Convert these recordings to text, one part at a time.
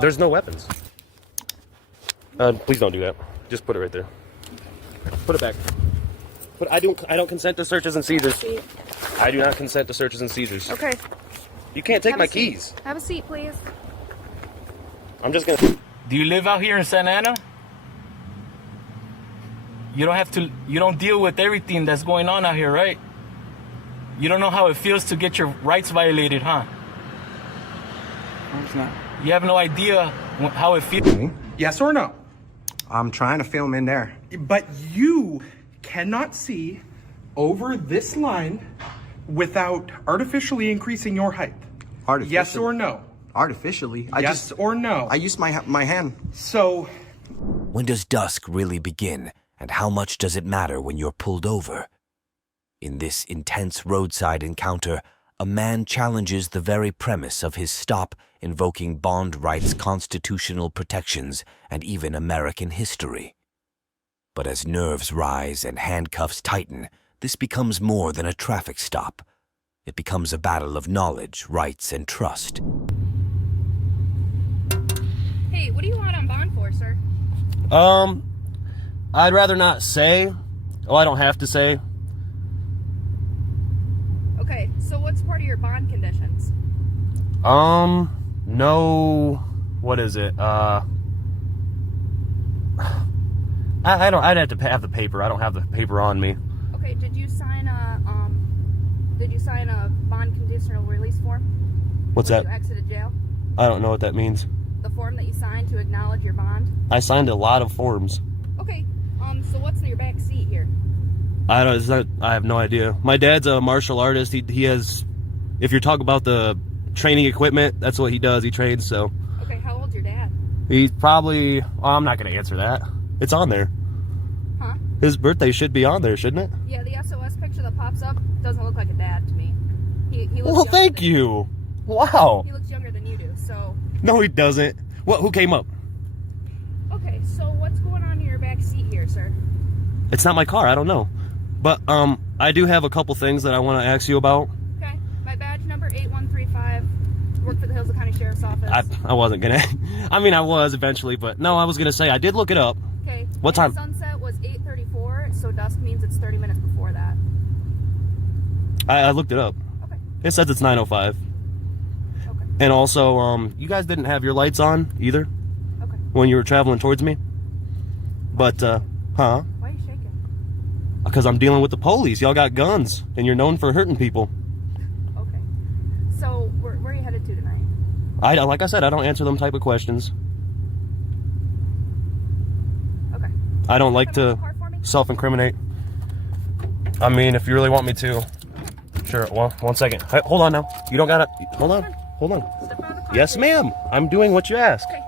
There's no weapons. Please don't do that. Just put it right there. Put it back. But I don't consent to searches and seizures. I do not consent to searches and seizures. Okay. You can't take my keys. Have a seat, please. I'm just gonna. Do you live out here in Santa Ana? You don't have to. You don't deal with everything that's going on out here, right? You don't know how it feels to get your rights violated, huh? No, it's not. You have no idea how it feels. Yes or no? I'm trying to film in there. But you cannot see over this line without artificially increasing your height. Artificially? Yes or no? Artificially? Yes or no? I used my hand. So... When does dusk really begin, and how much does it matter when you're pulled over? In this intense roadside encounter, a man challenges the very premise of his stop, invoking bond rights, constitutional protections, and even American history. But as nerves rise and handcuffs tighten, this becomes more than a traffic stop. It becomes a battle of knowledge, rights, and trust. Hey, what do you want on bond for, sir? I'd rather not say. Oh, I don't have to say. Okay, so what's part of your bond conditions? No. What is it? I'd have to have the paper. I don't have the paper on me. Okay, did you sign a bond conditional release form? What's when that? You exited jail? I don't know what that means. The form that you signed to acknowledge your bond? I signed a lot of forms. Okay, so what's in your back seat here? I have no idea. My dad's a martial artist. He has, if you're talking about the training equipment, that's what he does. He trains, so. Okay, how old's your dad? He's probably, I'm not going to answer that. It's on there. Huh? His birthday should be on there, shouldn't it? Yeah, the SOS picture that pops up doesn't look like a dad to me. He looks Well, thank you. Wow. He looks younger than you do, so. No, he doesn't. What? Who came up? Okay, so what's going on in your back seat here, sir? It's not my car. I don't know. But I do have a couple things that I want to ask you about. Okay, my badge number 8135. Work for the Hillsdale County Sheriff's Office. I wasn't gonna. I mean, I was eventually, but no, I was gonna say I did look it up. Okay. What time? Sunset was 8:34, so dusk means it's 30 minutes before that. I looked it up. Okay. It says it's 9:05. Okay. And also, you guys didn't have your lights on either. Okay. When you were traveling towards me. But huh? Why are you shaking? Because I'm dealing with the police. Y'all got guns, and you're known for hurting people. Okay. So where are you headed to tonight? Like I said, I don't answer them type of questions. Okay. I don't like to self-incriminate. I mean, if you really want me to. Sure. Well, one second. Hey, hold on now. You don't gotta. Hold on. Hold on. Step out of the car, Yes, please. ma'am. I'm doing what you ask. Okay.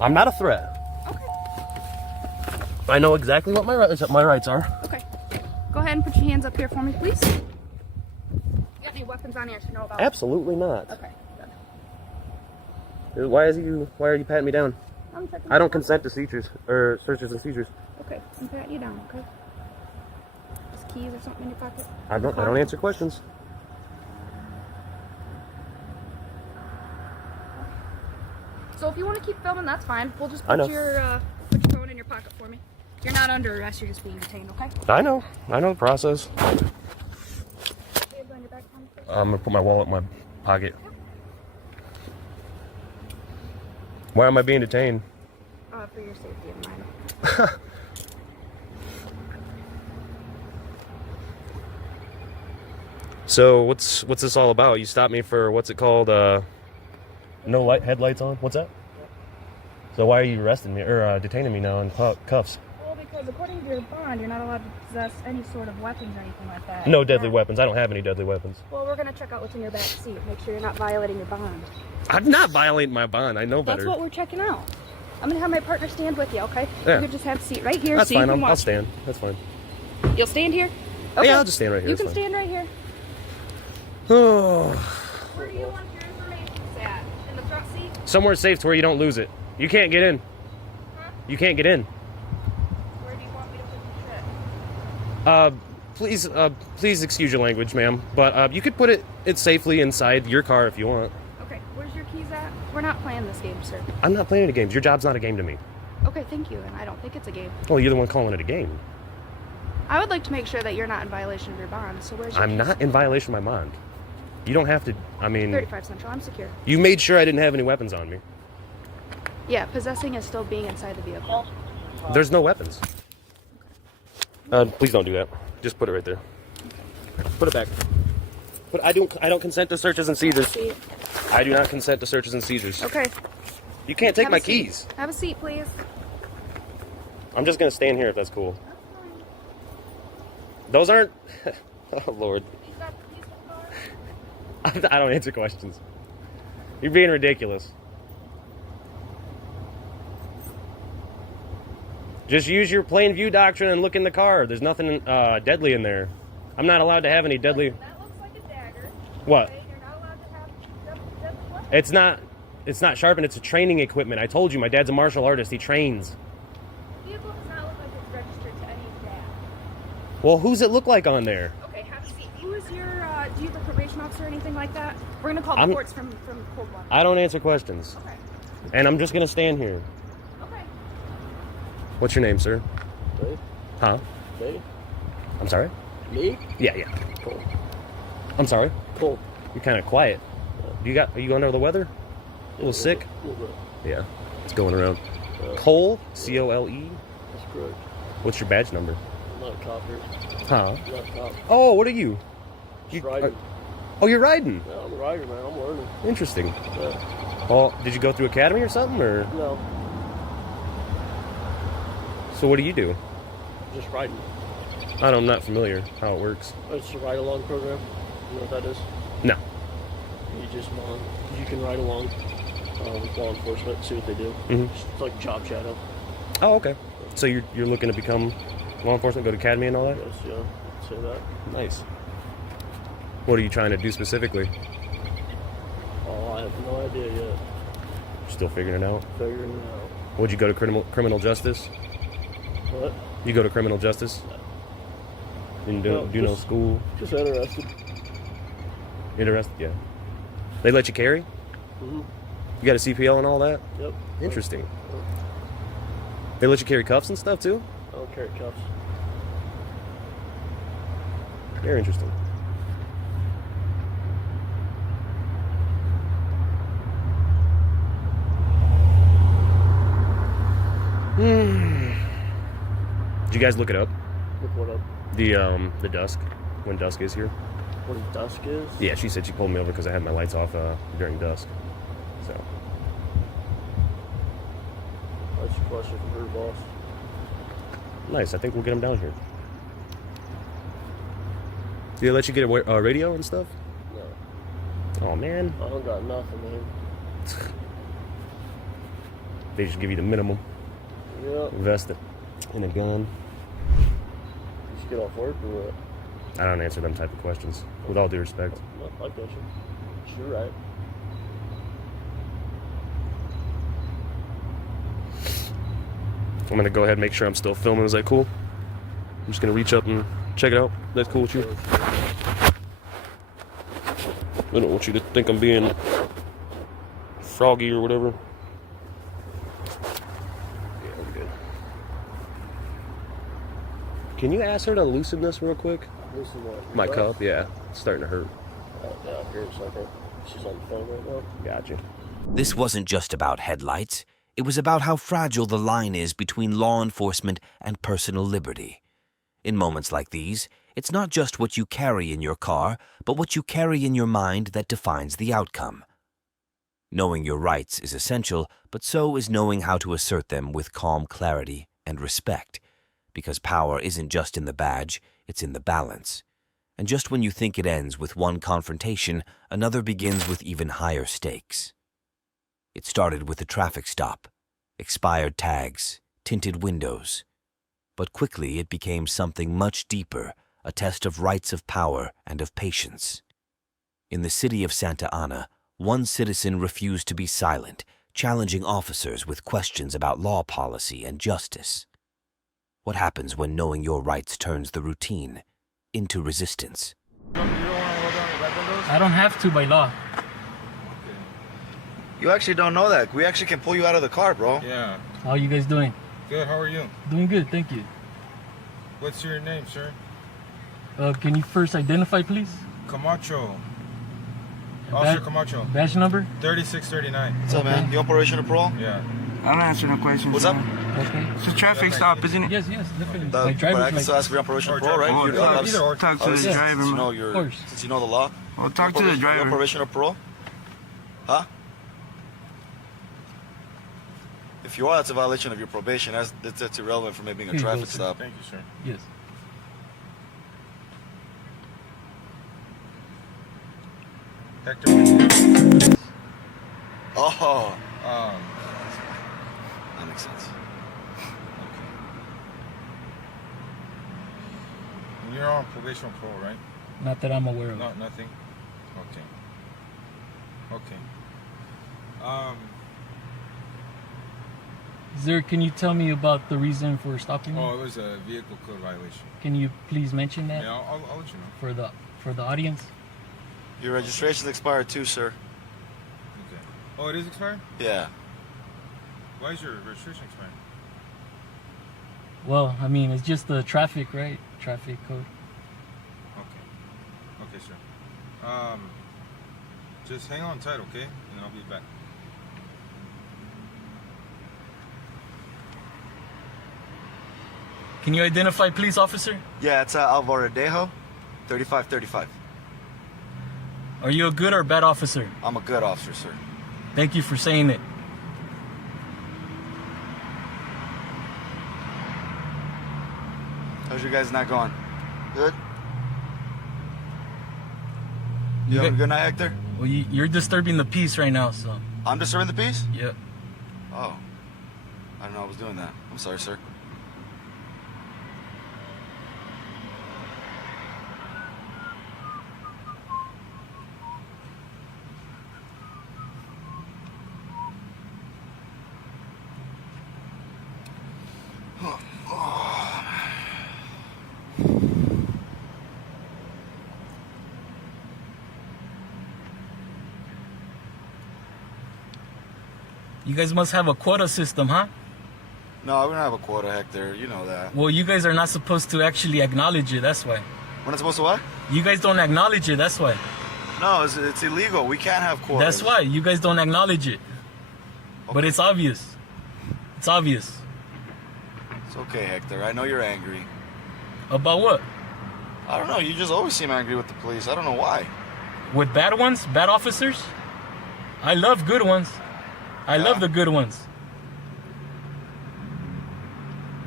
I'm not a threat. Okay. I know exactly what my rights are. Okay. Go ahead and put your hands up here for me, please. You got any weapons on here to know about? Absolutely not. Okay. Good. Why are you patting me down? I'm checking. I don't consent to seizures or searches and seizures. Okay. I'm patting you down. Okay. Just keys or something in your pocket? I don't answer questions. So if you want to keep filming, that's fine. We'll just I know. put your phone in your pocket for me. You're not under arrest. You're just being detained. Okay. I know the process. Hands on your back, please. I'm gonna put my wallet in my pocket. Why am I being detained? For your safety and mine. So what's this all about? You stopped me for what's it called? No headlights on. What's that? So why are you arresting me or detaining me now in cuffs? Well, because according to your bond, you're not allowed to possess any sort of weapons or anything like that. No deadly weapons. I don't have any deadly weapons. Well, we're gonna check out what's in your back seat. Make sure you're not violating your bond. I'm not violating my bond. I know better. That's what we're checking out. I'm gonna have my partner stand with you, okay? Yeah. You could just have a seat right here. That's so you fine. can I'll watch. stand. That's fine. You'll stand here? Yeah, I'll just stand right here. You It's can fine. stand right here. Oh. Where do you want your information at? In the front seat? Somewhere safe to where you don't lose it. You can't get in. Huh? You can't get in. Where do you want me to put your shit? Please excuse your language, ma'am. But you could put it safely inside your car if you want. Okay, where's your keys at? We're not playing this game, sir. I'm not playing any games. Your job's not a game to me. Okay, thank you, and I don't think it's a game. Well, you're the one calling it a game. I would like to make sure that you're not in violation of your bond, so where's your I'm keys? not in violation of my bond. You don't have to, I mean... 35 Central, I'm secure. You made sure I didn't have any weapons on me. Yeah, possessing is still being inside the vehicle. There's no weapons. Please don't do that. Just put it right there. Put it back. But I don't consent to searches and seizures. I do not consent to searches and seizures. Okay. You can't take Have my a seat. keys. Have a seat, please. I'm just gonna stand here if that's cool. Those aren't... Oh, Lord. I don't answer questions. You're being ridiculous. Just use your plain view doctrine and look in the car. There's nothing deadly in there. I'm not allowed to have any deadly... That looks like a dagger. What? Okay, you're not allowed to have deadly weapons. It's not sharpened. It's a training equipment. I told you, my dad's a martial artist. He trains. The vehicle does not look like it's registered to any dad. Well, who's it look like on there? Okay, have a seat. Who is your, do you have a probation officer or anything like that? We're gonna call the courts from Cold War. I don't answer questions. Okay. And I'm just gonna stand here. Okay. What's your name, sir? Me? Huh? Me? I'm sorry? Me? Yeah. Cool. I'm sorry. Cool. You're kind of quiet. Are you under the weather? A little sick? A little bit. Yeah. It's going around. Cole? C-O-L-E? That's correct. What's your badge number? I'm not a cop here. Huh? I'm not a cop. Oh, what are you? Just riding. Oh, you're riding? Yeah, I'm a rider, man. I'm learning. Interesting. Yeah. Oh, did you go through academy or something, or? No, So what do you do? just riding. I'm not familiar how it works. It's a ride-along program. You know what that is? No. You can ride along with law enforcement, see what they do. Mhm. It's like job shadow. Oh, okay. So you're looking to become law enforcement, go to academy and all that? Yes, yeah. I'd say that. Nice. What are you trying to do specifically? Oh, I have no idea yet. Still figuring it out? Figuring it out. Would you go to criminal justice? What? You go to criminal justice? You do no just- school? Just interested. Interested? Yeah. They let you carry? Mm-hmm. You got a CPL and all that? Yep. Interesting. They let you carry cuffs and stuff too? I don't carry cuffs. Very interesting. Did you guys look it up? Look what up. The dusk, when dusk is here? What a dusk is? Yeah, she said she pulled me over because I had my lights off during dusk. So. That's your question for her boss. Nice. I think we'll get them down here. Do they let you get a radio and stuff? No. Oh, man. I don't got nothing, man. They just give you the minimum. Yeah. Vest it in a gun. You should get off work or what? I don't answer them type of questions. With all due respect. No, I got you. You're right. I'm going to go ahead and make sure I'm still filming. Is that cool? I'm just going to reach up and check it out. That's cool with you? I don't want you to think I'm being froggy or whatever. Yeah, I'm good. Can you ask her to loosen this real quick? Loosen what? My cup? Yeah. It's starting to hurt. Yeah, here in a second. She's on the phone right now. Gotcha. This wasn't just about headlights. It was about how fragile the line is between law enforcement and personal liberty. In moments like these, it's not just what you carry in your car, but what you carry in your mind that defines the outcome. Knowing your rights is essential, but so is knowing how to assert them with calm clarity and respect, because power isn't just in the badge, it's in the balance. And just when you think it ends with one confrontation, another begins with even higher stakes. It started with a traffic stop, expired tags, tinted windows. But quickly it became something much deeper, a test of rights of power and of patience. In the city of Santa Ana, one citizen refused to be silent, challenging officers with questions about law policy and justice. What happens when knowing your rights turns the routine into resistance? I don't have to by law. You actually don't know that. We actually can pull you out of the car, bro. Yeah. How are you guys doing? Good. How are you? Doing good, thank you. What's your name, sir? Can you first identify, please? Camacho. Officer Camacho. Badge number? 3639. What's up, man? You on probation or parole? Yeah. I'm answering a question. What's up? Okay. It's a traffic stop, isn't it? Yes, definitely. But My I driver's can still ask if you're on probation or parole, right? Oh, You're either or. talk to the since driver, you man. know Of course. since you know the law. Well, talk to the You're on driver. probation or parole? Huh? If you are, that's a violation of your probation. That's irrelevant for maybe being a Here you go, traffic sir. stop. Thank you, sir. Yes. Hector. Oh, Um, that makes sense. and you're on probation or parole, right? Not that I'm aware of. No, nothing. Okay. Can you tell me about the reason for stopping me? Oh, it was a vehicle code violation. Can you please mention that Yeah, I'll let you know. for the audience? Your registration's expired too, sir. Okay. Oh, it is expired? Yeah. Why is your registration expired? Well, I mean, it's just the traffic, right? Traffic code. Okay, sir. Just hang on tight, okay? And I'll be back. Can you identify, please, officer? Yeah, it's Alvaro Dejo, 3535. Are you a good or bad officer? I'm a good officer, sir. Thank you for saying it. How's your guys' night going? Good? You having a good night, Hector? Well, you're disturbing the peace right now, so. I'm disturbing the peace? Yep. Oh. I didn't know I was doing that. I'm sorry, sir. You guys must have a quota system, huh? No, we don't have a quota, Hector. You know that. Well, you guys are not supposed to actually acknowledge it, that's why. We're not supposed to what? You guys don't acknowledge it, that's why. No, it's illegal. We can't have quotas. That's why. You guys don't acknowledge it. Okay. But it's obvious. It's obvious. It's okay, Hector. I know you're angry. About what? I don't know. You just always seem angry with the police. I don't know why. With bad ones? Bad officers? I love good ones. I love the good ones.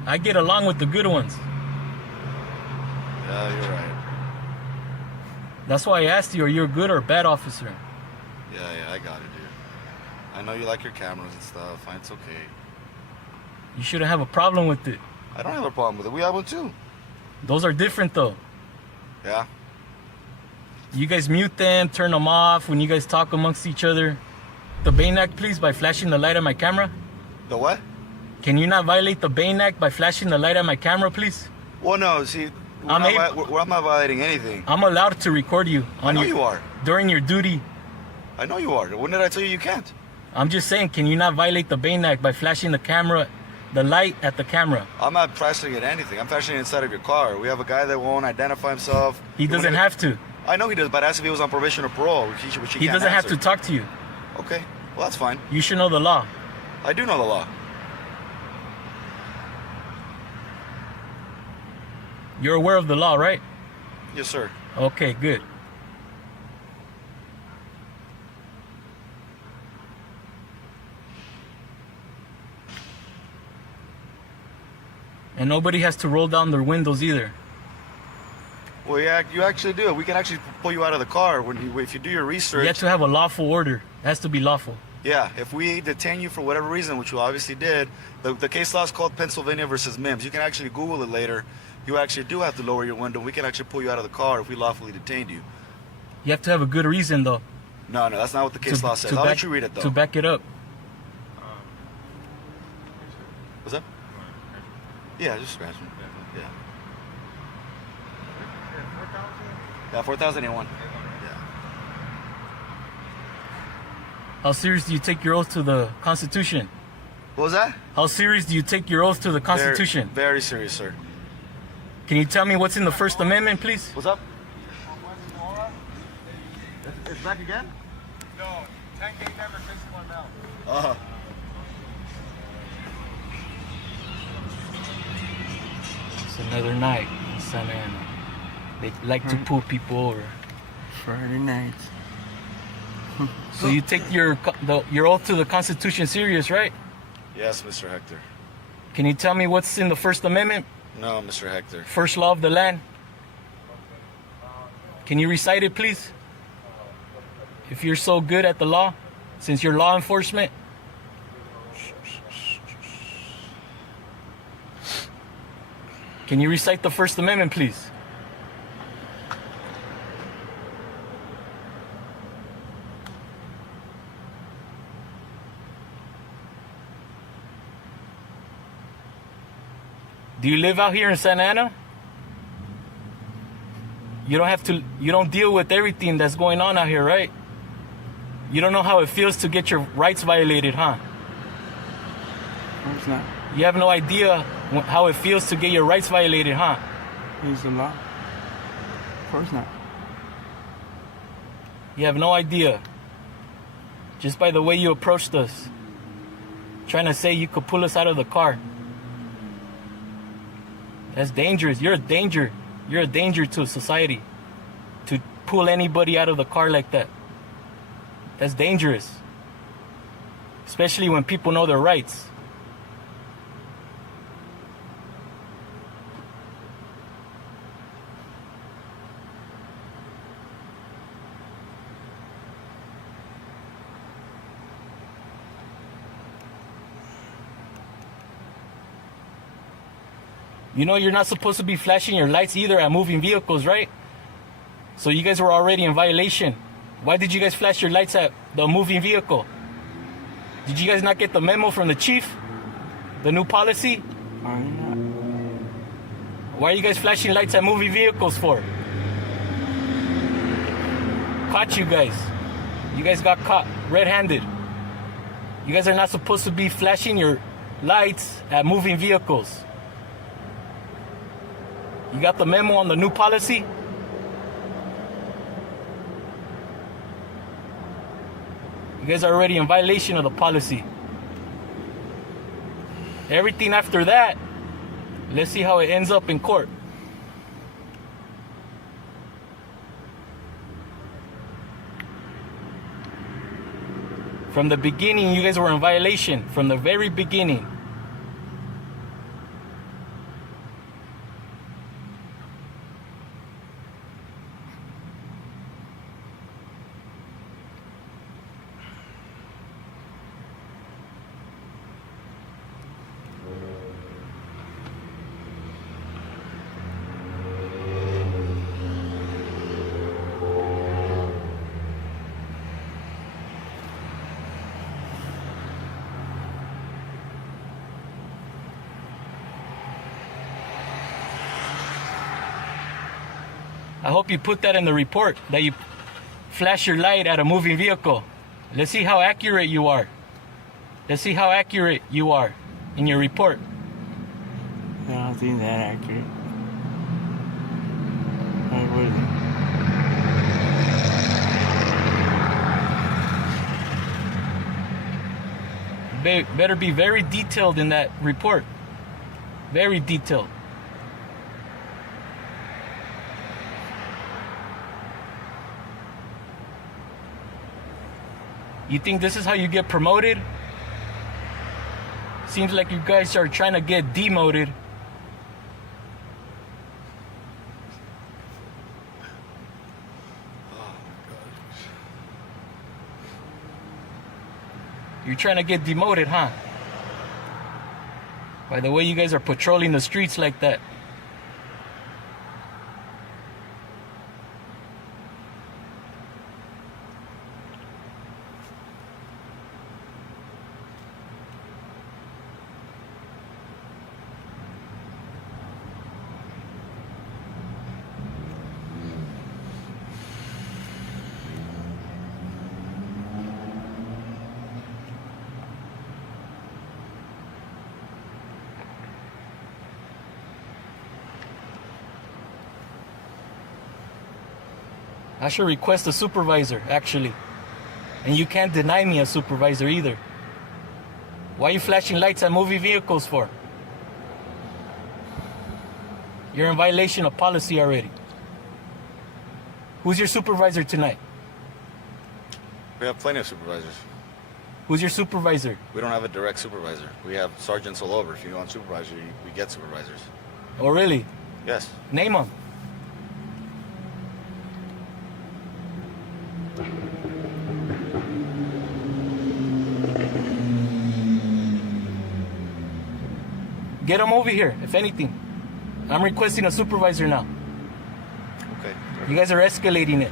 I get along with the good ones. Yeah, you're right. That's why I asked you, are you a good or bad officer? Yeah, I got it, dude. I know you like your cameras and stuff. It's okay. You shouldn't have a problem with it. I don't have a problem with it. We have one too. Those are different though. Yeah? You guys mute them, turn them off when you guys talk amongst each other. The Bain Act, please, by flashing the light at my camera. The what? Can you not violate the Bain Act by flashing the light at my camera, please? Well, no, see, I'm not violating anything. I'm allowed to record you. I know you are. During your duty. I know you are. When did I tell you you can't? I'm just saying, can you not violate the Bain Act by flashing the light at the camera? I'm not flashing at anything. I'm flashing inside of your car. We have a guy that won't identify himself. He doesn't have to. I know he does, but ask if he was on probation or parole, which he He can't doesn't have answer. to talk to you. Okay, well, that's fine. You should know the law. I do know the law. You're aware of the law, right? Yes, sir. Okay, good. And nobody has to roll down their windows either. Well, yeah, you actually do. We can actually pull you out of the car if you do your research. You have to have a lawful order. It has to be lawful. Yeah, if we detain you for whatever reason, which you obviously did, the case law is called Pennsylvania versus Mims. You can actually Google it later. You actually do have to lower your window. We can actually pull you out of the car if we lawfully detained you. You have to have a good reason, though. No, that's not what the case law says. I'll let you read it, though. To back it up. What's up? Yeah, just scratch me. Yeah. Yeah, 4,001. Yeah. How serious do you take your oath to the Constitution? What was that? How serious do you take your oath to the Constitution? Very, very serious, sir. Can you tell me what's in the First Amendment, please? What's up? It's back again? No, 10K never fixed one now. Uh-huh. It's another night in Santa Ana. They like to pull people over. Friday nights. So you take your oath to the Constitution serious, right? Yes, Mr. Hector. Can you tell me what's in the First Amendment? No, Mr. Hector. First law of the land. Can you recite it, please? If you're so good at the law, since you're law enforcement. Can you recite the First Amendment, please? Do you live out here in Santa Ana? You don't deal with everything that's going on out here, right? You don't know how it feels to get your rights violated, huh? Of course not. You have no idea how it feels to get your rights violated, huh? Here's the law. Of course not. You have no idea. Just by the way you approached us. Trying to say you could pull us out of the car. That's dangerous. You're a danger. You're a danger to society. To pull anybody out of the car like that. That's dangerous. Especially when people know their rights. You know you're not supposed to be flashing your lights either at moving vehicles, right? So you guys were already in violation. Why did you guys flash your lights at the moving vehicle? Did you guys not get the memo from the chief? The new policy? Why not? Why are you guys flashing lights at moving vehicles for? Caught you guys. You guys got caught red-handed. You guys are not supposed to be flashing your lights at moving vehicles. You got the memo on the new policy? You guys are already in violation of the policy. Everything after that, let's see how it ends up in court. From the beginning, you guys were in violation. From the very beginning. I hope you put that in the report, that you flash your light at a moving vehicle. Let's see how accurate you are. Let's see how accurate you are in your report. I don't think that accurate. Why would it? Better be very detailed in that report. Very detailed. You think this is how you get promoted? Seems like you guys are trying to get demoted. You're trying to get demoted, huh? By the way you guys are patrolling the streets like that. I should request a supervisor, actually. And you can't deny me a supervisor either. Why are you flashing lights at moving vehicles for? You're in violation of policy already. Who's your supervisor tonight? We have plenty of supervisors. Who's your supervisor? We don't have a direct supervisor. We have sergeants all over. If you want supervisor, we get supervisors. Oh, really? Yes. Name them. Get them over here, if anything. I'm requesting a supervisor now. Okay. You guys are escalating it.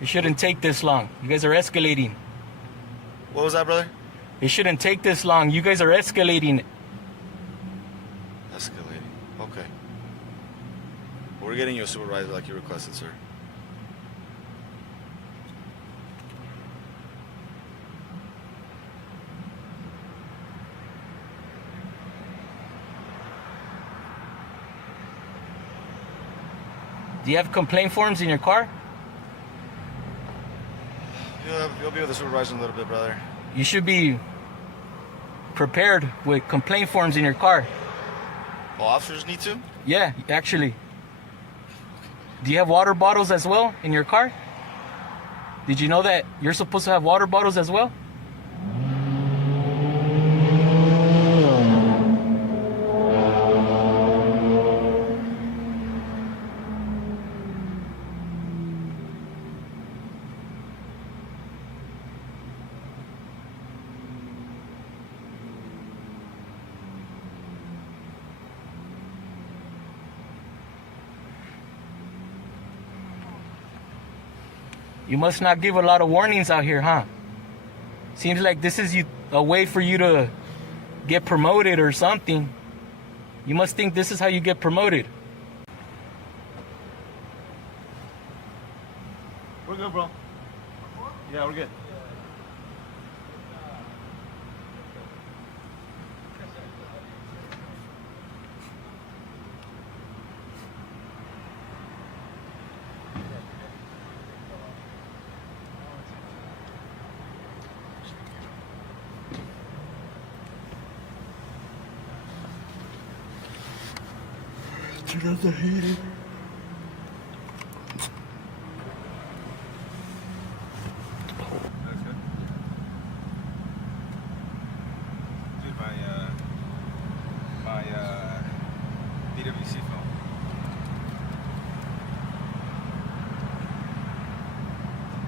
It shouldn't take this long. You guys are escalating. What was that, brother? It shouldn't take this long. You guys are escalating. Escalating. Okay. We're getting you a supervisor like you requested, sir. Do you have complaint forms in your car? You'll be with the supervisor in a little bit, brother. You should be prepared with complaint forms in your car. Oh, officers need to? Yeah, actually. Do you have water bottles as well in your car? Did you know that you're supposed to have water bottles as well? You must not give a lot of warnings out here, huh? Seems like this is a way for you to get promoted or something. You must think this is how you get promoted. We're good, bro. Yeah, we're good. Turn off the heater. Dude, my BWC phone.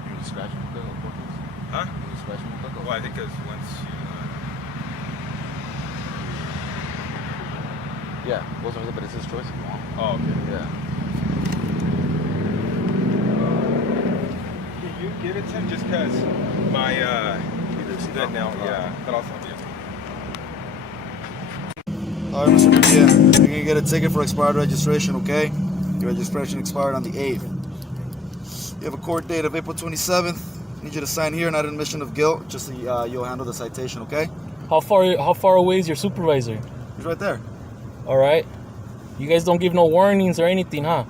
You want to scratch him with the buckles? Huh? You want to scratch him with the buckles? Well, I think because once you. Yeah, but it's his choice if you want. Oh, okay. Yeah. Can you give it to him just because my he's dead now? Yeah, but also All right, Mr. Padilla, you're gonna get a ticket for expired registration, okay? Your registration expired on the 8th. You have a court date of April 27th. I need you to sign here, not admission of guilt. Just so you'll handle the citation, okay? How far away is your supervisor? He's right there. All right. You guys don't give no warnings or anything, huh?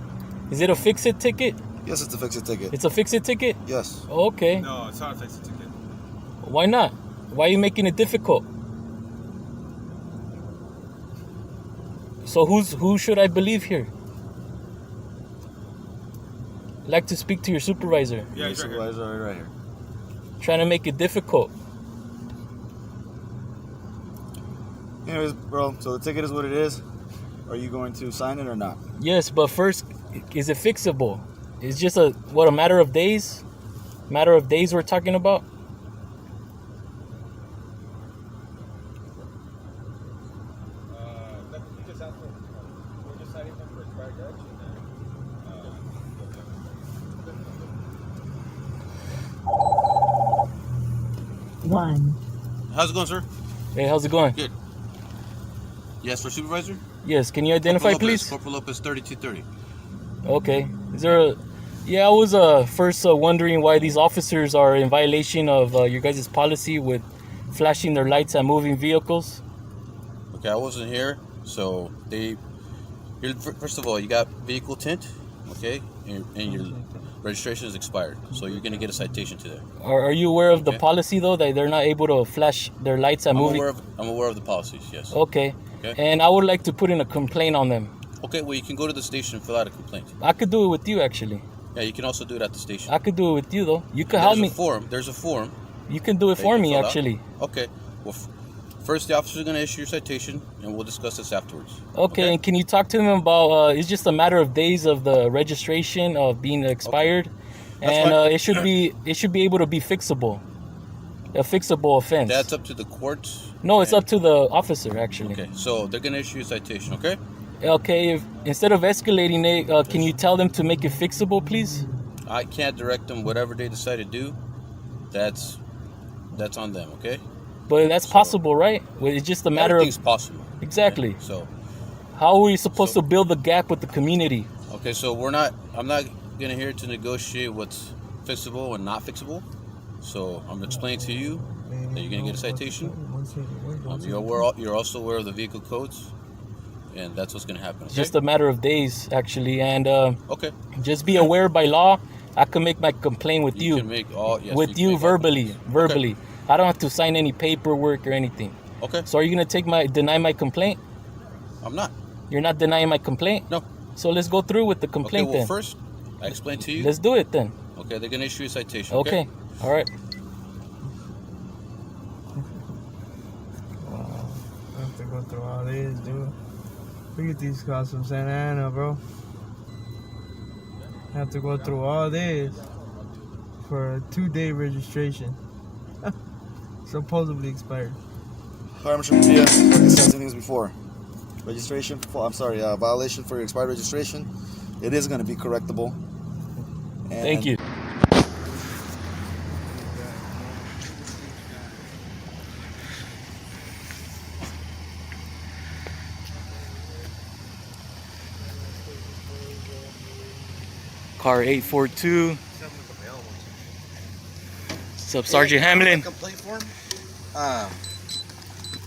Is it a fix-it ticket? Yes, it's a fix-it ticket. It's a fix-it ticket? Yes. Okay. no, it's not a fix-it ticket. Why not? Why are you making it difficult? So who should I believe here? I'd like to speak to your supervisor. Yeah, he's right here. Supervisor right here. Trying to make it difficult. Anyways, bro, so the ticket is what it is. Are you going to sign it or not? Yes, but first, is it fixable? It's just a matter of days? Matter of days we're talking about? 1. How's it going, sir? Hey, how's it going? Good. Yes, for supervisor? Yes, can you identify, please? Corporal Lopez, 3230. Okay. Is there a... Yeah, I was first wondering why these officers are in violation of your guys' policy with flashing their lights at moving vehicles. Okay, I wasn't here, so they... First of all, you got vehicle tint, okay? And your registration is expired, so you're going to get a citation today. Are you aware of the policy, though, that they're not able to flash their lights at moving... I'm aware of the policies, yes. Okay. And I would like to put in a complaint on them. Okay, well, you can go to the station and fill out a complaint. I could do it with you, actually. Yeah, you can also do it at the station. I could do it with you, though. You could help me. There's a form. You can do it for me, actually. Okay. Well, first the officer's going to issue your citation, and we'll discuss this afterwards. Okay, and can you talk to them about, it's just a matter of days of the registration of being expired, and it should be able to be fixable. A fixable offense. That's up to the court. No, it's up to the officer, actually. Okay, so they're going to issue a citation, okay? Okay, instead of escalating it, can you tell them to make it fixable, please? I can't direct them. Whatever they decide to do, that's on them, okay? But that's possible, right? Well, it's just a matter of... Everything's possible. Exactly. Okay? So, how are we supposed to build the gap with the community? Okay, so I'm not going to here to negotiate what's fixable and not fixable. So I'm explaining to you that you're going to get a citation. You're also aware of the vehicle codes, and that's what's going to happen. Okay? Just a matter of days, actually, and okay. Just be aware by law. I can make my complaint with you. Can make verbally. Okay. I don't have to sign any paperwork or anything. Okay. So are you going to deny my complaint? I'm not. You're not denying my complaint? No. So let's go through with the complaint then. First, I explained to you. Let's do it then. Okay, they're going to issue a citation. Okay. All right. Wow. I have to go through all this, dude. Look at these cars from Santa Ana, bro. I have to go through all this for a 2-day registration. Supposedly expired. Alright, Mr. Padilla, like I said things before. Registration, violation for your expired registration. It is going to be correctable. And thank you. Car 842. What's up, Sergeant Hamlin? Complaint form.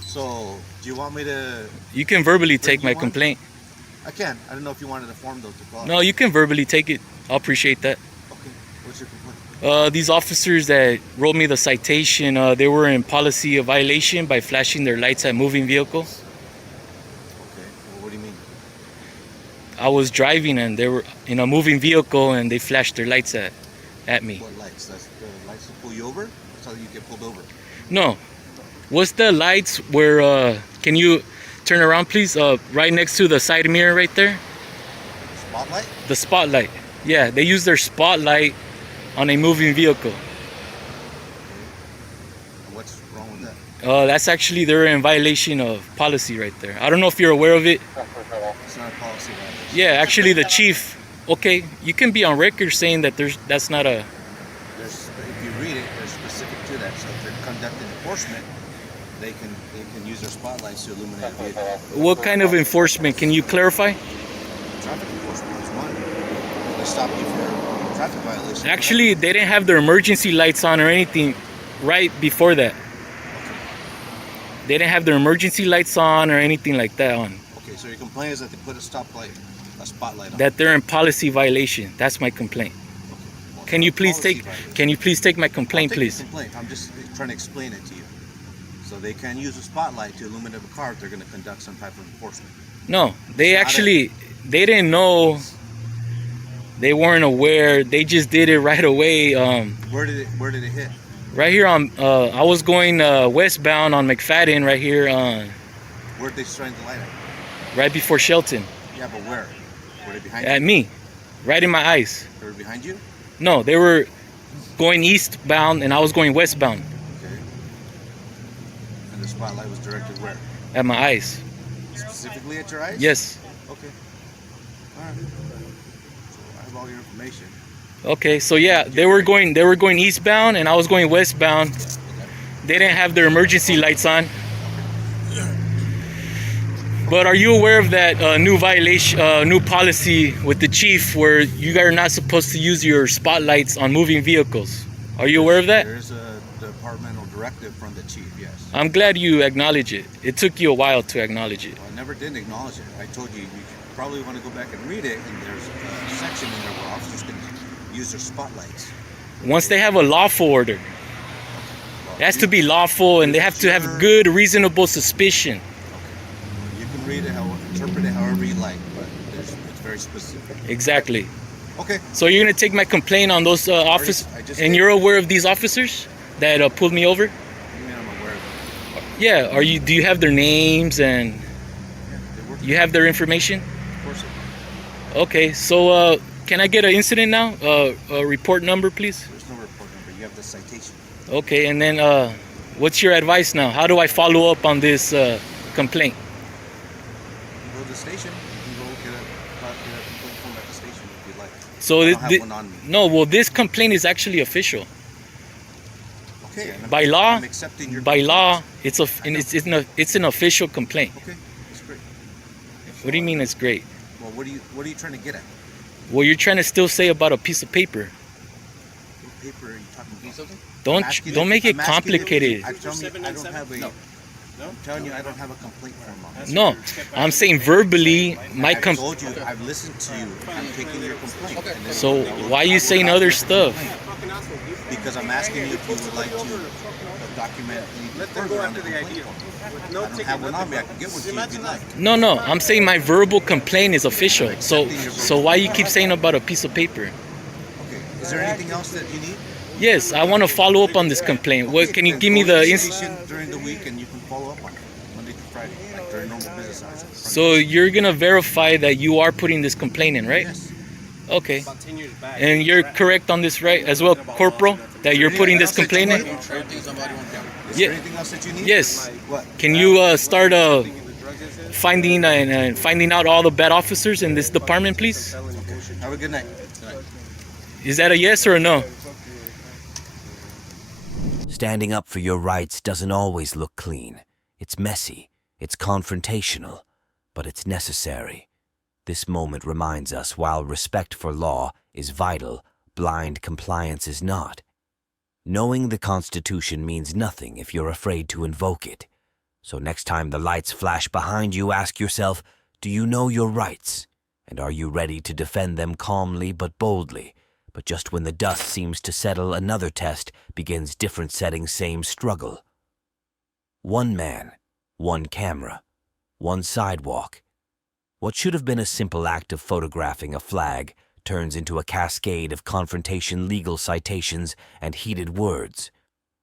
So, do you want me to? You can verbally take my complaint. I can. I don't know if you wanted a form though to call. No, you can verbally take it. I'll appreciate that. Okay. What's your complaint? These officers that wrote me the citation, they were in policy of violation by flashing their lights at moving vehicles. Okay. Well, what do you mean? I was driving and they were in a moving vehicle and they flashed their lights at me. What lights? That's the lights to pull you over? That's how you get pulled over. No. What's the lights where, can you turn around please? Right next to the side mirror right there. The spotlight? The spotlight. Yeah, they use their spotlight on a moving vehicle. Okay. And what's wrong with that? That's actually, they're in violation of policy right there. I don't know if you're aware of it. It's not a policy violation. Yeah, actually the chief, okay, you can be on record saying that that's not a... If you read it, they're specific to that. So if they're conducting enforcement, they can use their spotlights to illuminate a vehicle. What kind of enforcement? Can you clarify? Traffic enforcement is one. They stop you for traffic violation. Actually, they didn't have their emergency lights on or anything right before that. They didn't have their emergency lights on or anything like that on. Okay, so your complaint is that they put a spotlight on. That they're in policy violation. That's my complaint. Okay. Well, Can you please take my complaint, please? Complaint. I'm just trying to explain it to you. So they can use a spotlight to illuminate a car if they're going to conduct some type of enforcement. No, they didn't know. They weren't aware. They just did it right away. Where did it hit? Right here on. I was going westbound on McFadden. Right here on. Where did they shine the light at? Right before Shelton. Yeah, but where? Were they behind you? At me, right in my eyes. They were behind you? No, they were going eastbound and I was going westbound. Okay. And the spotlight was directed where? At my eyes. Specifically at your eyes? Yes. Okay. All right. So I have all your information. Okay, so yeah, they were going eastbound and I was going westbound. They didn't have their emergency lights on. But are you aware of that new violation, new policy with the chief where you are not supposed to use your spotlights on moving vehicles? Are you aware of that? There's a departmental directive from the chief, yes. I'm glad you acknowledge it. It took you a while to acknowledge it. Well, I never did acknowledge it. I told you, probably want to go back and read it, and there's a section in there where officers can use their spotlights. Once they have a lawful order, it has to be lawful, and they have to have good, reasonable suspicion. You can read it, interpret it however you like, but it's very specific. Exactly. Okay. So you're gonna take my complaint on those officers, and you're aware of these officers that pulled me over? I mean, I'm aware of them. Yeah. Are you? Do you have their names and you have their information? Of course. Okay. So can I get an incident now? A report number, please. There's no report number. You have the citation. Okay. And then what's your advice now? How do I follow up on this complaint? You go to the station. You can go get a complaint form at the station if you'd like. So I don't have one on me. no. Well, this complaint is actually official. Okay. By law, I'm accepting your by complaint. law, it's an official complaint. Okay, that's great. What do you mean it's great? Well, what are you trying to get at? Well, you're trying to still say about a piece of paper. What paper are you talking about? Something? Don't make it complicated. I'm telling you, I don't have a complaint form on. No, I'm saying verbally, I told you, I've listened to you. I'm taking your complaint. And then So why are you saying other stuff? Because I'm asking you if you would like to document further on the complaint form. I don't have one on me. I can get one to you if you'd like. No, I'm saying my verbal complaint is official. So why you keep saying about a piece of paper? Okay. Is there anything else that you need? Yes, I want to follow up on this complaint. What can you give me Go to the station during the week and you can follow up on it Monday through Friday, like during normal business hours. So you're gonna verify that you are putting this complaint in, right? Yes. Okay. And you're correct on this, right, as well, Corporal, that you're putting this complaint in? Is there anything else that you need? Yes. What? Can you start finding out all the bad officers in this department, please? Okay. Have a good night. Is that a yes or a no? Standing up for your rights doesn't always look clean. It's messy, it's confrontational, but it's necessary. This moment reminds us while respect for law is vital, blind compliance is not. Knowing the Constitution means nothing if you're afraid to invoke it. So next time the lights flash behind you, ask yourself, do you know your rights? And are you ready to defend them calmly but boldly? But just when the dust seems to settle, another test begins, different setting, same struggle. One man, one camera, one sidewalk. What should have been a simple act of photographing a flag turns into a cascade of confrontation, legal citations, and heated words.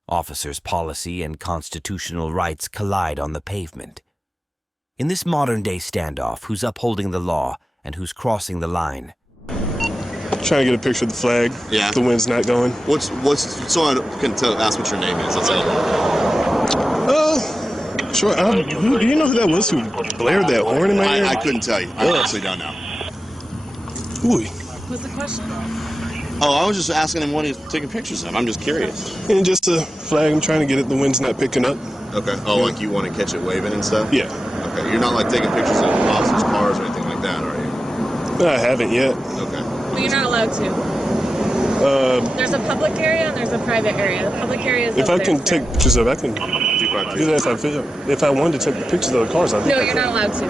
Officers' policy and constitutional rights collide on the pavement. In this modern-day standoff, who's upholding the law and who's crossing the line? Trying to get a picture of the flag. Yeah. The wind's not going. What's so I can ask what your name is. That's it. Sure. Do you know who that was who blared that horn in my ear? I couldn't tell you. I actually don't know. Ooh. What's the question? Oh, I was just asking him what he's taking pictures of. I'm just curious. And just a flag. I'm trying to get it. The wind's not picking up. Okay. Oh, like you want to catch it waving and stuff? Yeah. Okay. You're not like taking pictures of officers' cars or anything like that, are you? I haven't yet. Okay. Well, you're not allowed to. There's a public area and there's a private area. The public area is If I over can there, take pictures of it, I can do that if I wanted to take the pictures of the cars. No, you're not allowed to.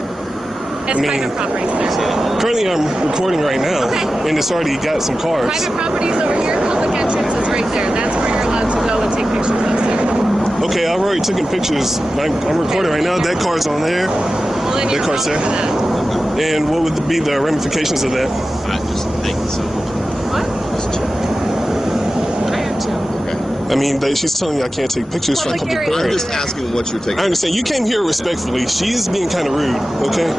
It's private property, sir. Currently, I'm recording right now, and it's already got some cars. Private property is over here. Public entrance is right there. That's where you're allowed to go and take pictures of, sir. Okay, I've already taken pictures. I'm recording right now. That car's on there. Well, then you're car's there. for that. And what would be the ramifications of that? I just think so. What? I am too. Okay. I mean, she's telling me I can't take pictures from public I'm areas. just asking what you're taking. I understand. You came here respectfully. She's being kind of rude, okay?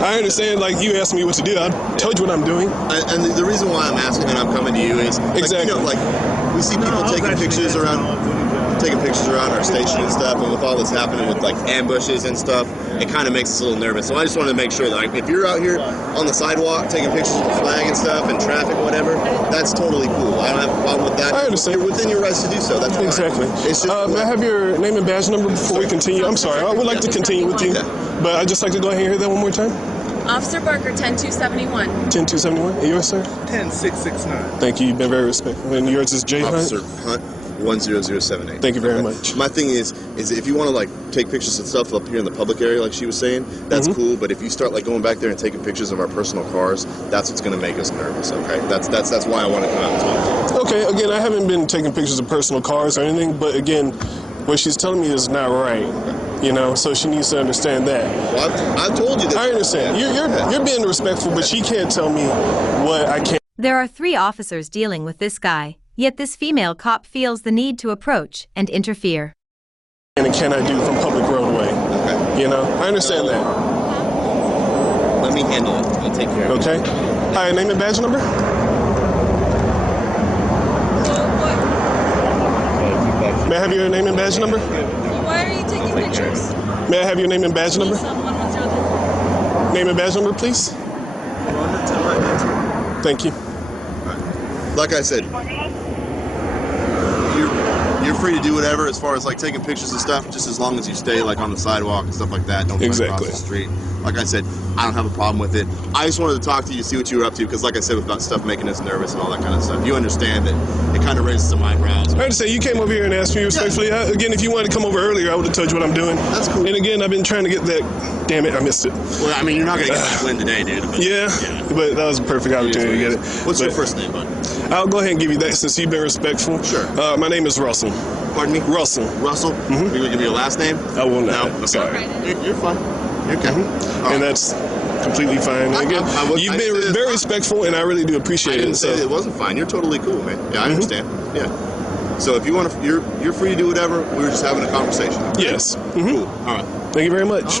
I understand, like, you asked me what to do. I told you what I'm doing. And the reason why I'm asking and I'm coming to you is, like, exactly. You know, like, we see people taking pictures around our station and stuff, and with all this happening with, like, ambushes and stuff, it kind of makes us a little nervous. So I just wanted to make sure that, like, if you're out here on the sidewalk taking pictures of the flag and stuff and traffic or whatever, that's totally cool. I don't have a problem with that. I understand. You're within your rights to do so. That's fine. Exactly. It's just, may I have your name and badge number before we continue? I'm sorry. I would like to continue with you, but I'd just like to go ahead and hear that one more time. Officer Barker, 10271. 10271. And yours, sir? 10669. Thank you. You've been very respectful. And yours is J. Officer Hunt 10078. Thank you very much. My thing is if you want to, like, take pictures of stuff up here in the public area, like she was saying, that's cool. But if you start, like, going back there and taking pictures of our personal cars, that's what's going to make us nervous. Okay, that's why I want to come out and talk to you. Okay. Again, I haven't been taking pictures of personal cars or anything, but again, what she's telling me is not right. You know, so she needs to understand that. Well, I've told you that. I understand. You're being respectful, but she can't tell me what I can't. There are 3 officers dealing with this guy, yet this female cop feels the need to approach and interfere. And can I do from public roadway? Okay. You know, I understand that. Let me handle it. I'll take care of it. Okay. Hi, name and badge number? May I have your name and badge number? Why are you taking pictures? May I have your name and badge number? Name and badge number, please. Thank you. Like I said, you're free to do whatever as far as, like, taking pictures and stuff, just as long as you stay, like, on the sidewalk and stuff like that. Don't try to cross the street. Like I said, I don't have a problem with it. I just wanted to talk to you, see what you were up to, because, like I said, with stuff making us nervous and all that kind of stuff, you understand that it kind of raises some eyebrows. I understand. You came over here and asked me respectfully. Yeah. Again, if you wanted to come over earlier, I would have told you what I'm doing. That's cool. And again, I've been trying to get that. Damn it, I missed it. Well, I mean, you're not going to get that win today, dude. But, yeah, but that was a perfect opportunity to get it. What's your first name, bud? I'll go ahead and give you that since you've been respectful. Sure. My name is Russell. Pardon me? Russell. Russell? You want to give me your last name? I will not. No? Okay. Sorry. You're fine. You're okay. And that's completely fine. And again, you've been very respectful, and I really do appreciate it. I didn't say it wasn't fine. You're totally cool, man. Yeah, I understand. Yeah. So if you want to, you're free to do whatever. We were just having a conversation. Yes. Cool. All right. Thank you very much.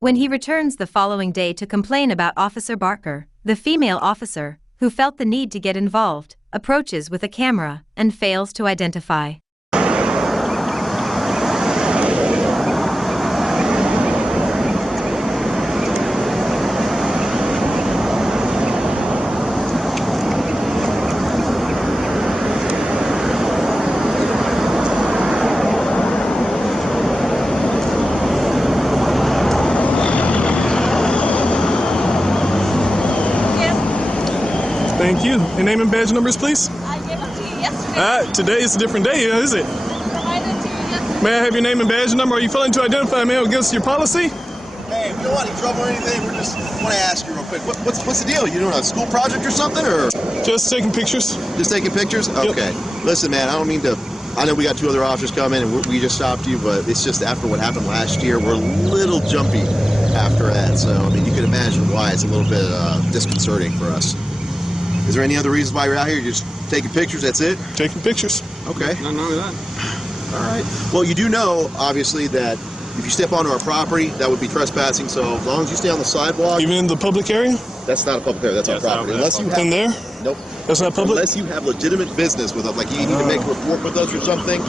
When he returns the following day to complain about Officer Barker, the female officer, who felt the need to get involved, approaches with a camera and fails to identify. Thank you. And name and badge numbers, please. I gave them to you yesterday. Today is a different day, is it? Provided to you yesterday. May I have your name and badge number? Are you failing to identify a man against your policy? Hey, you don't want any trouble or anything? We just want to ask you real quick. What's the deal? You doing a school project or something, or just taking pictures? Just taking pictures? Okay. Yep. Listen, man, I don't mean to. I know we got 2 other officers coming, and we just stopped you, but it's just after what happened last year, we're a little jumpy after that. So, I mean, you can imagine why it's a little bit disconcerting for us. Is there any other reasons why you're out here? You're just taking pictures, that's it? Taking pictures. Okay. Nothing wrong with that. All right. Well, you do know, obviously, that if you step onto our property, that would be trespassing. So as long as you stay on the sidewalk. Even in the public area? That's not a public area. That's our property. Unless you have. In there? Nope. That's not public? Unless you have legitimate business with us, like you need to make a report with us or something,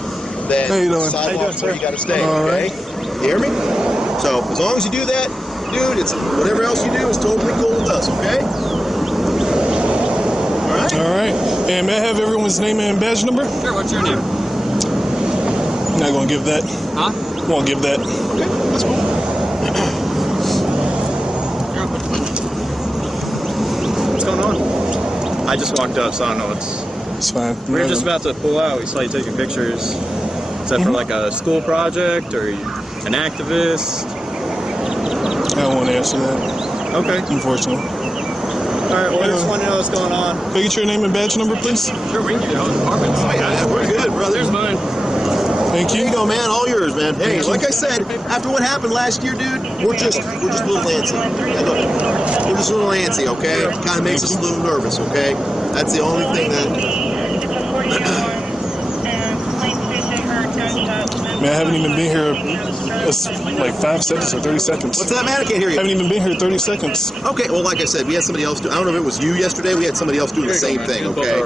then How you doing? sidewalk's where you got to stay. All Okay. right. You hear me? So as long as you do that, dude, it's whatever else you do is totally cool with us. Okay. All right. And may I have everyone's name and badge number? Sure, what's your name? Not gonna give that. Huh? Won't give that. Okay, that's cool. What's going on? I just walked up, so I don't know what's... It's fine. We were just about to pull out. We saw you taking pictures. Is that for like a school project or an activist? I won't answer that. Okay. Unfortunately. All right, well, I just want to know what's going on. Can I get your name and badge number, please? Sure, we can give you those apartments. Oh, yeah, we're good, brother. There's mine. Thank you. Here you go, man. All yours, man. Hey, like I said, after what happened last year, dude, we're just a little antsy. Hey, look, we're just a little antsy, okay? Kind of makes us a little nervous, okay? That's the only thing that. Man, I haven't even been here It's like 5 seconds or 30 seconds. What's that, man? I can't hear you. Haven't even been here 30 seconds. Okay, well, like I said, we had somebody else do. I don't know if it was you yesterday. We had somebody else doing the same thing. Okay.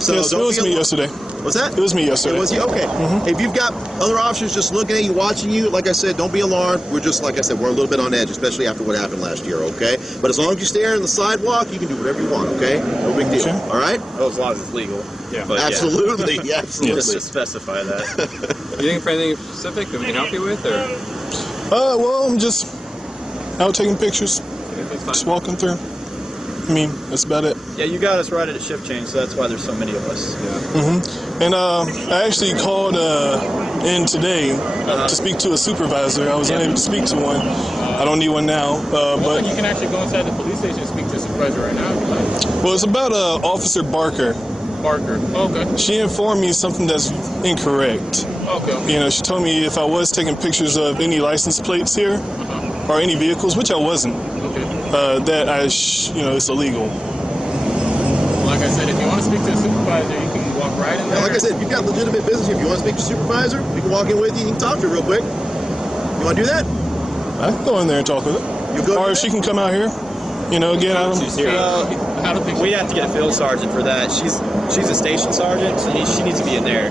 So yes, it was me yesterday. What's that? It was me yesterday. It was you? Okay. If you've got other officers just looking at you, watching you, like I said, don't be alarmed. We're just, like I said, we're a little bit on edge, especially after what happened last year, okay? But as long as you stay on the sidewalk, you can do whatever you want, okay? No big deal, all right? Well, as long as it's legal. Yeah. But Absolutely, yeah. absolutely. Just to specify that. You looking for anything specific that we can help you with, or? Well, I'm just out taking pictures. Just walking through. I mean, that's about it. Yeah, you got us right at a shift change, so that's why there's so many of us. Yeah. And I actually called in today to speak to a supervisor. I was unable to speak to one. I don't need one now. But you can actually go inside the police station and speak to a supervisor right now. Well, it's about Officer Barker. Barker. Okay. She informed me something that's incorrect. Okay. You know, she told me if I was taking pictures of any license plates here or any vehicles, which I wasn't, that it's illegal. Like I said, if you want to speak to a supervisor, you can walk right in there. Like I said, if you've got legitimate business, if you want to speak to a supervisor, we can walk in with you, you can talk to her real quick. You want to do that? I can go in there and talk with her. Or if she can come out here. You know, again, I don't think we have to get a field sergeant for that. She's a station sergeant, so she needs to be in there.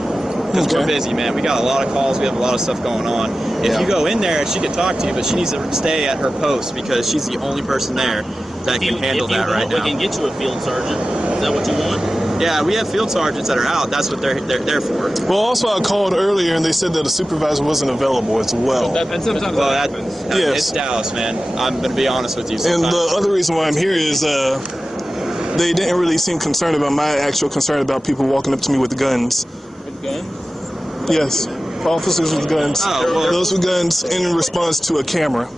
Because we're busy, man. We got a lot of calls. We have a lot of stuff going on. If you go in there, she can talk to you, but she needs to stay at her post because she's the only person there that can handle that right now. We can get you a field sergeant. Is that what you want? Yeah, we have field sergeants that are out. That's what they're there for. Well, also I called earlier and they said that a supervisor wasn't available as well. It's Dallas, man. I'm going to be honest with you. And the other reason why I'm here is they didn't really seem concerned about my actual concern about people walking up to me with guns. With guns? Yes, officers with guns. Those with guns in response to a camera.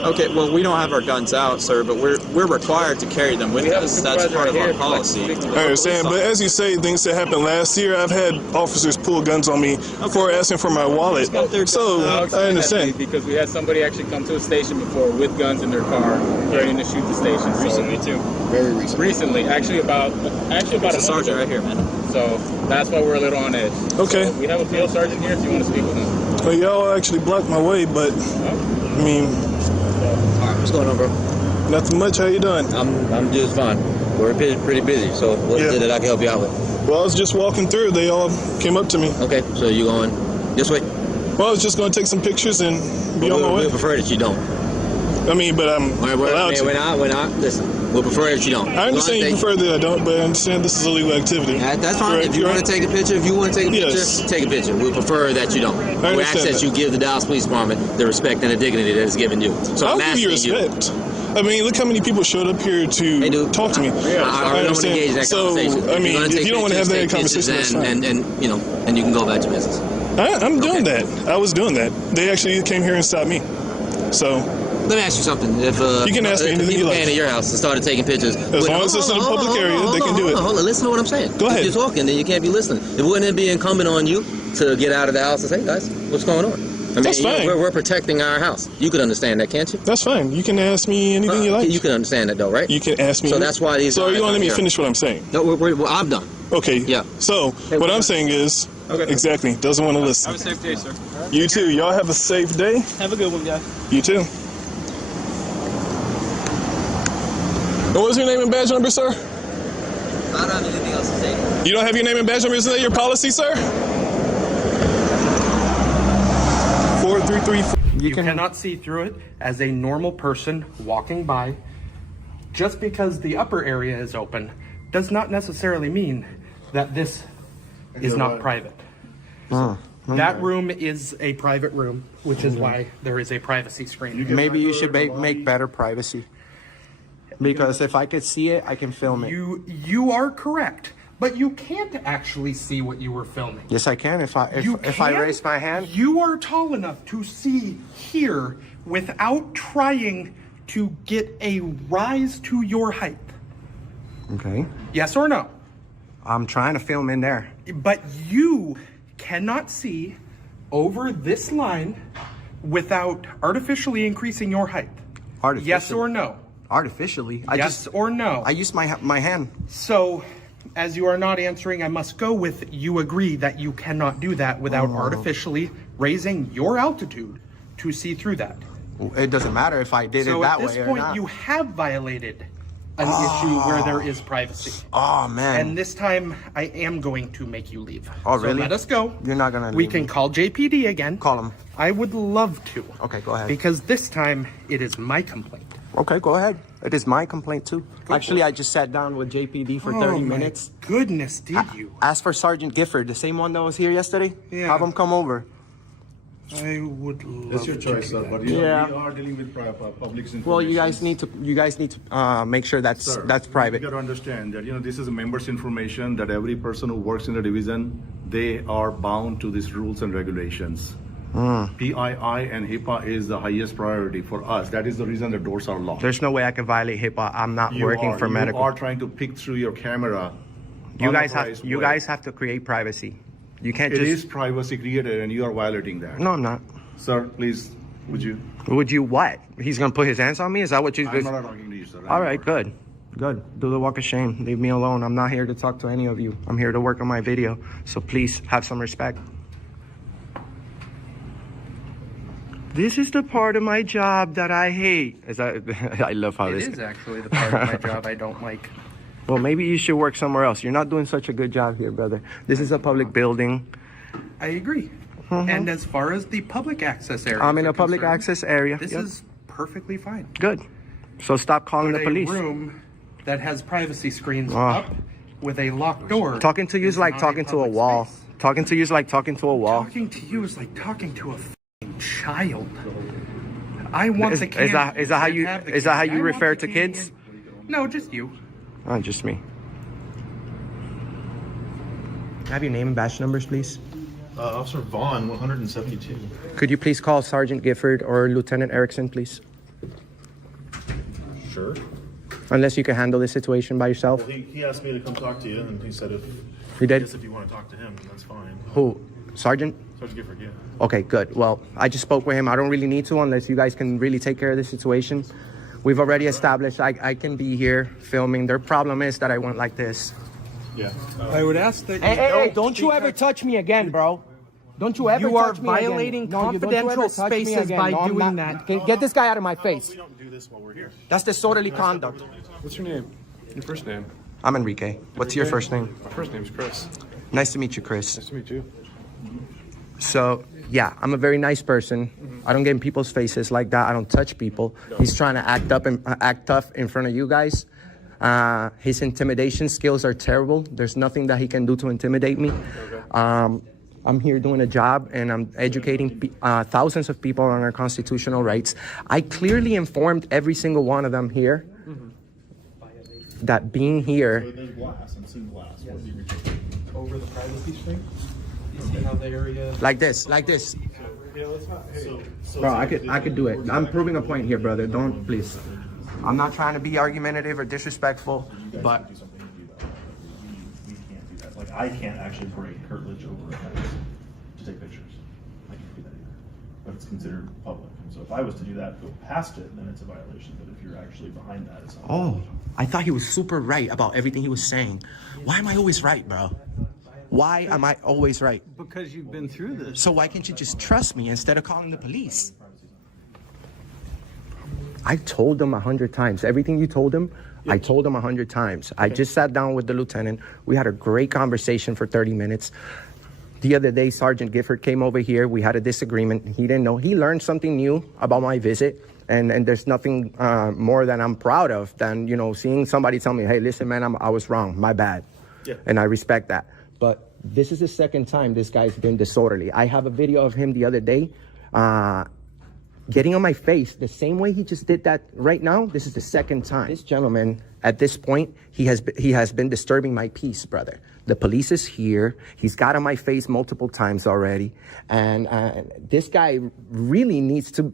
Okay, well, we don't have our guns out, sir, but we're required to carry them with us. That's part of our policy. I understand, but as you say, things that happened last year, I've had officers pull guns on me for asking for my wallet. So, I understand. Because we had somebody actually come to a station before with guns in their car, ready to shoot the station. Recently, too. Very recently. Recently, actually about There's a sergeant right here, man. So, that's why we're a little on edge. Okay. So we have a field sergeant here if you want to speak with him. Well, y'all actually blocked my way, but, I mean... Alright, what's going on, bro? Nothing much. How you doing? I'm just fine. We're pretty busy, so what is it that I can help you out with? Well, I was just walking through. They all came up to me. Okay, so you going this way? Well, I was just going to take some pictures and be on my way. We prefer that you don't. I mean, but I'm allowed to. We're not, listen, we'll prefer that you don't. I understand you prefer that I don't, but I understand this is a legal activity. That's fine. Correct? If you want to take a picture, take a picture. We'll prefer that you don't. We ask that you give the Dallas Police Department the respect and the dignity that is given you. So I'll give you respect. I mean, look how many people showed up here to talk to me. I don't want to engage in that conversation. So, I mean, if you don't want to have that conversation, that's fine. And you can go back to business. I'm doing that. I was doing that. They actually came here and stopped me. So... Let me ask you something. If you can ask me anything you like. Came to your house and started taking pictures. As long as it's in a public area, they can do it. Hold on. Listen to what I'm saying. Go ahead. If you're talking, then you can't be listening. Wouldn't it be incumbent on you to get out of the house and say, hey, guys, what's going on? I mean, that's fine. We're protecting our house. You could understand that, can't you? That's fine. You can ask me anything you like. You can understand that, though, right? You can ask me. So that's why these. So are you going to let me finish what I'm saying? No, I'm done. Okay. Yeah. So what I'm saying is, exactly, doesn't want to listen. Have a safe day, sir. You too. Y'all have a safe day. Have a good one, guys. You too. What was your name and badge number, sir? I don't have anything else to say. You don't have your name and badge number? Isn't that your policy, sir? 433. You cannot see through it as a normal person walking by. Just because the upper area is open does not necessarily mean that this is not private. That room is a private room, which is why there is a privacy screen. Maybe you should make better privacy. Because if I could see it, I can film it. You are correct, but you can't actually see what you were filming. Yes, I can if I raise my hand. You are tall enough to see here without trying to get a rise to your height. Okay. Yes or no? I'm trying to film in there. But you cannot see over this line without artificially increasing your height. Yes or no? Artificially? Yes or no? I used my hand. So, as you are not answering, I must go with you agree that you cannot do that without artificially raising your altitude to see through that. It doesn't matter if I did it that way or not. So at this point, you have violated an issue where there is privacy. Oh, man. And this time, I am going to make you leave. Oh, so really? let us go. You're not going to We can call JPD again. Call him. I would love to. Okay, go ahead. Because this time, it is my complaint. Okay, go ahead. It is my complaint, too. Actually, I just sat down with JPD for 30 minutes. Goodness, did you? Ask for Sergeant Gifford, the same one that was here yesterday. Yeah. Have him come over. I would love That's your choice, sir. But we are dealing with public information. Well, you guys need to make sure that's private. You got to understand that this is a members' information. That every person who works in the division, they are bound to these rules and regulations. PII and HIPAA is the highest priority for us. That is the reason the doors are locked. There's no way I can violate HIPAA. I'm not working for medical. You are trying to pick through your camera. You guys have to create privacy. You can't It is privacy created, and you are violating that. No, I'm not. Sir, please, would you? Would you what? He's gonna put his hands on me? Is that what you? I'm not talking to you, sir. All right, good. Good. Do the walk of shame. Leave me alone. I'm not here to talk to any of you. I'm here to work on my video. So please have some respect. This is the part of my job that I hate. Is that? I love how this is actually the part of my job I don't like. Well, maybe you should work somewhere else. You're not doing such a good job here, brother. This is a public building. I agree. And as far as the public access area, I'm in a public access area. This is perfectly fine. Good. So stop calling the police. A room that has privacy screens up with a locked door. Talking to you is like talking to a wall. Talking to you is like talking to a wall. Talking to you is like talking to a f***ing child. I want the kids. Is that how you refer to kids? No, just you. Oh, just me. Have your name and badge numbers, please. Officer Vaughn, 172. Could you please call Sergeant Gifford or Lieutenant Erickson, please? Sure. Unless you can handle this situation by yourself. Well, he asked me to come talk to you, and he said if you want to talk to him, that's fine. Who? Sergeant? Sergeant Gifford, yeah. Okay, good. Well, I just spoke with him. I don't really need to unless you guys can really take care of the situation. We've already established I can be here filming. Their problem is that I went like this. Yeah. I would ask that Hey, don't you ever touch me again, bro. Don't you ever touch me again. You are violating confidential spaces by doing that. Get this guy out of my face. We don't do this while we're here. That's disorderly conduct. What's your name? Your first name? I'm Enrique. What's your first name? My first name's Chris. Nice to meet you, Chris. Nice to meet you. So, yeah, I'm a very nice person. I don't get in people's faces like that. I don't touch people. He's trying to act tough in front of you guys. His intimidation skills are terrible. There's nothing that he can do to intimidate me. I'm here doing a job, and I'm educating thousands of people on our constitutional rights. I clearly informed every single one of them here that being here... So there's glass, and seen glass. Yes. Over the privacy screen? You see how the area... Like this. Bro, I could do it. I'm proving a point here, brother. Don't, please. I'm not trying to be argumentative or disrespectful, but... We can't do that. Like, I can't actually break curtilage over a fence to take pictures. I can't do that either. But it's considered public. And so if I was to do that, go past it, then it's a violation. But if you're actually behind that, it's not. Oh, I thought he was super right about everything he was saying. Why am I always right, bro? Why am I always right? Because you've been through this. So why can't you just trust me instead of calling the police? I told him 100 times. Everything you told him, I told him 100 times. I just sat down with the lieutenant. We had a great conversation for 30 minutes. The other day, Sergeant Gifford came over here. We had a disagreement. He didn't know. He learned something new about my visit. And there's nothing more that I'm proud of than, seeing somebody tell me, hey, listen, man, I was wrong. My bad. Yeah. And I respect that. But this is the second time this guy's been disorderly. I have a video of him the other day getting on my face the same way he just did that right now. This is the second time. This gentleman, at this point, he has been disturbing my peace, brother. The police is here. He's got on my face multiple times already. And this guy really needs to...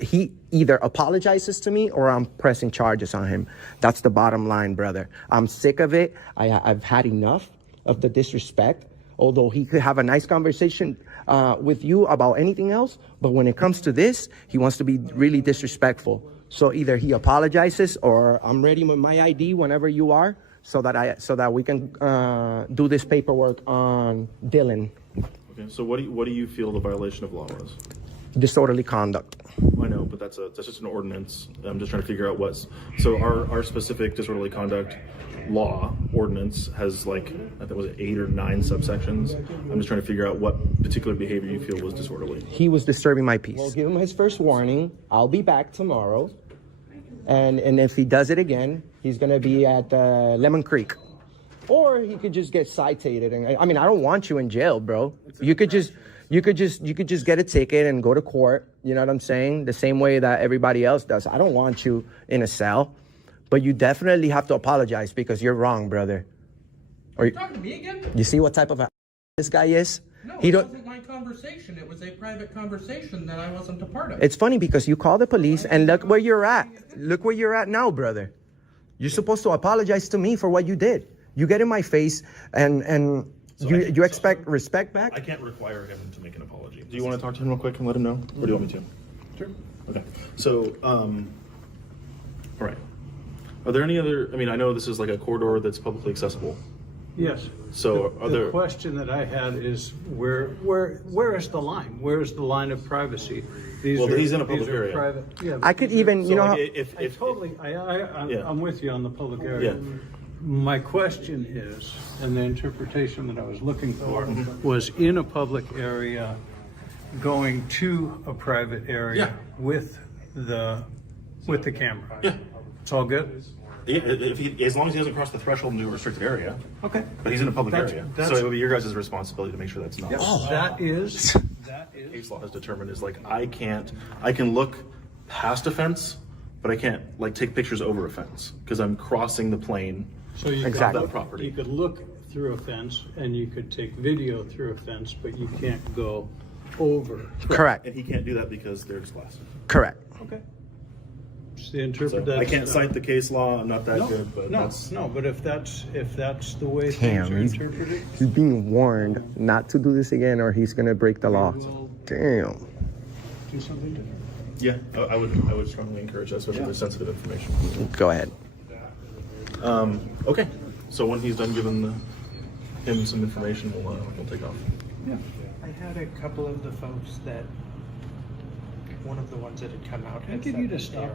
He either apologizes to me or I'm pressing charges on him. That's the bottom line, brother. I'm sick of it. I've had enough of the disrespect. Although he could have a nice conversation with you about anything else, but when it comes to this, he wants to be really disrespectful. So either he apologizes or I'm ready with my ID whenever you are, so that we can do this paperwork on Dylan. Okay. So what do you feel the violation of law was? Disorderly conduct. I know, but that's just an ordinance. I'm just trying to figure out what's, so our specific disorderly conduct law ordinance has like, I think was it 8 or 9 subsections. I'm just trying to figure out what particular behavior you feel was disorderly. He was disturbing my peace. We'll give him his first warning. I'll be back tomorrow. And if he does it again, he's gonna be at Lemon Creek. Or he could just get cited. And I mean, I don't want you in jail, bro. You could just get a ticket and go to court. You know what I'm saying? The same way that everybody else does. I don't want you in a cell, but you definitely have to apologize because you're wrong, brother. Are you talking to me again? You see what type of a this guy is? No, it wasn't my conversation. It was a private conversation that I wasn't a part of. It's funny because you call the police and look where you're at. Look where you're at now, brother. You're supposed to apologize to me for what you did. You get in my face and you expect respect back? I can't require him to make an apology. Do you want to talk to him real quick and let him know? Or do you want me to? Sure. Okay. So, all right. Are there any other, I mean, I know this is like a corridor that's publicly accessible. Yes. So the question that I had is where is the line? Where is the line of privacy? He's in a public area. Private, yeah, I could even, you know, I'm with you on the public area. Yeah. My question is, and the interpretation that I was looking for was in a public area going to a private area with the camera. Yeah. It's all good? Yeah, as long as he doesn't cross the threshold into a restricted area. Okay. But he's in a public area. So it would be your guys' responsibility to make sure that's not. That is. Case law has determined is like, I can look past a fence, but I can't like take pictures over a fence because I'm crossing the plane. So you of that property. You could look through a fence and you could take video through a fence, but you can't go over. Correct. And he can't do that because there's glass. Correct. Okay. So I can't cite the case law. I'm not that good, but but if that's the way Damn, things are interpreted, he's being warned not to do this again or he's gonna break the law. Damn. do something different. Yeah, I would strongly encourage that, especially with sensitive information. Go ahead. Okay, so when he's done giving him some information, we'll take off. Yeah. I had a couple of the folks that, one of the ones that had come out. I give you to stop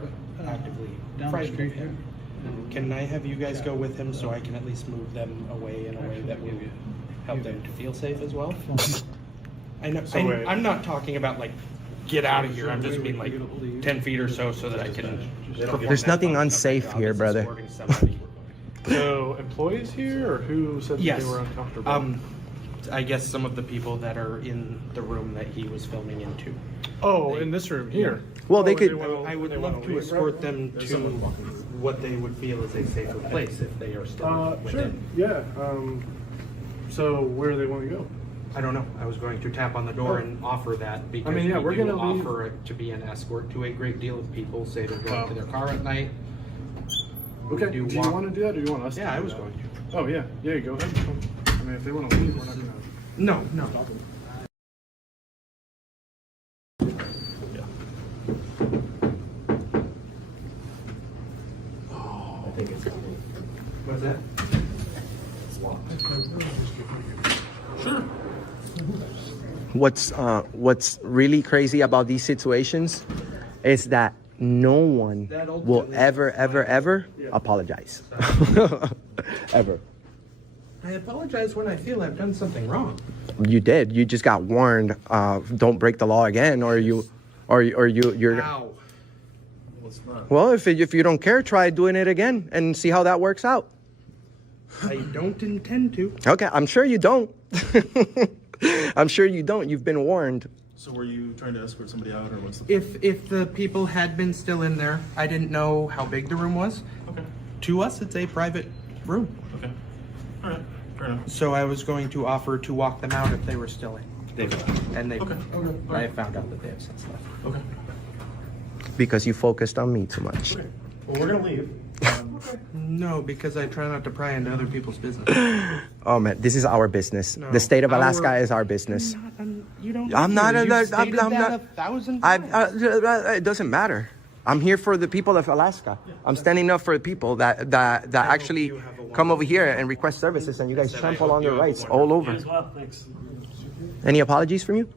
actively down the street here. Can I have you guys go with him so I can at least move them away in a way that will help them to feel safe as well? I know. I'm not talking about like get out of here. I'm just mean like 10 feet or so that I can. There's nothing unsafe here, brother. So employees here, or who said that they were uncomfortable? I guess some of the people that are in the room that he was filming into. Oh, in this room here. Well, they could. I would love to escort them to what they would feel is a safer place if they are still within. Sure. Yeah. So where do they want to go? I don't know. I was going to tap on the door and offer that because we're going to offer it to be an escort to a great deal of people. Say they're going to their car at night. Okay. Do you want to do that, or do you want us to? Yeah, I was going to. Oh yeah. Yeah, go ahead. I mean, if they want to leave, we're not going to. No. Stop them. I think it's. What's that? It's locked. Sure. What's really crazy about these situations is that no one will ever apologize. Ever. I apologize when I feel I've done something wrong. You did. You just got warned. Don't break the law again, or you're. Ow. Well, if you don't care, try doing it again and see how that works out. I don't intend to. Okay, I'm sure you don't. I'm sure you don't. You've been warned. So were you trying to escort somebody out, or what's the? If the people had been still in there, I didn't know how big the room was. Okay. To us, it's a private room. Okay. All right. Fair enough. So I was going to offer to walk them out if they were still in. And they. Okay. I found out that they have since left. Okay. Because you focused on me too much. Okay. Well, we're gonna leave. No, because I try not to pry into other people's business. Oh man, this is our business. No, the state of Alaska is our business. You don't. I'm not. I'm I'm not. not. 1,000 times. It doesn't matter. I'm here for the people of Alaska. I'm standing up for the people that actually come over here and request services, and you guys trample on their rights all over. Well, thanks. Any apologies from you?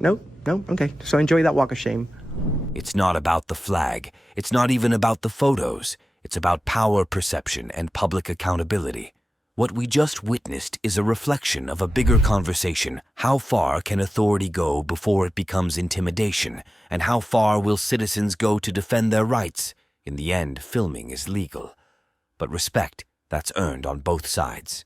No? No? Okay. So enjoy that walk of shame. It's not about the flag. It's not even about the photos. It's about power perception and public accountability. What we just witnessed is a reflection of a bigger conversation. How far can authority go before it becomes intimidation? And how far will citizens go to defend their rights? In the end, filming is legal. But respect, that's earned on both sides.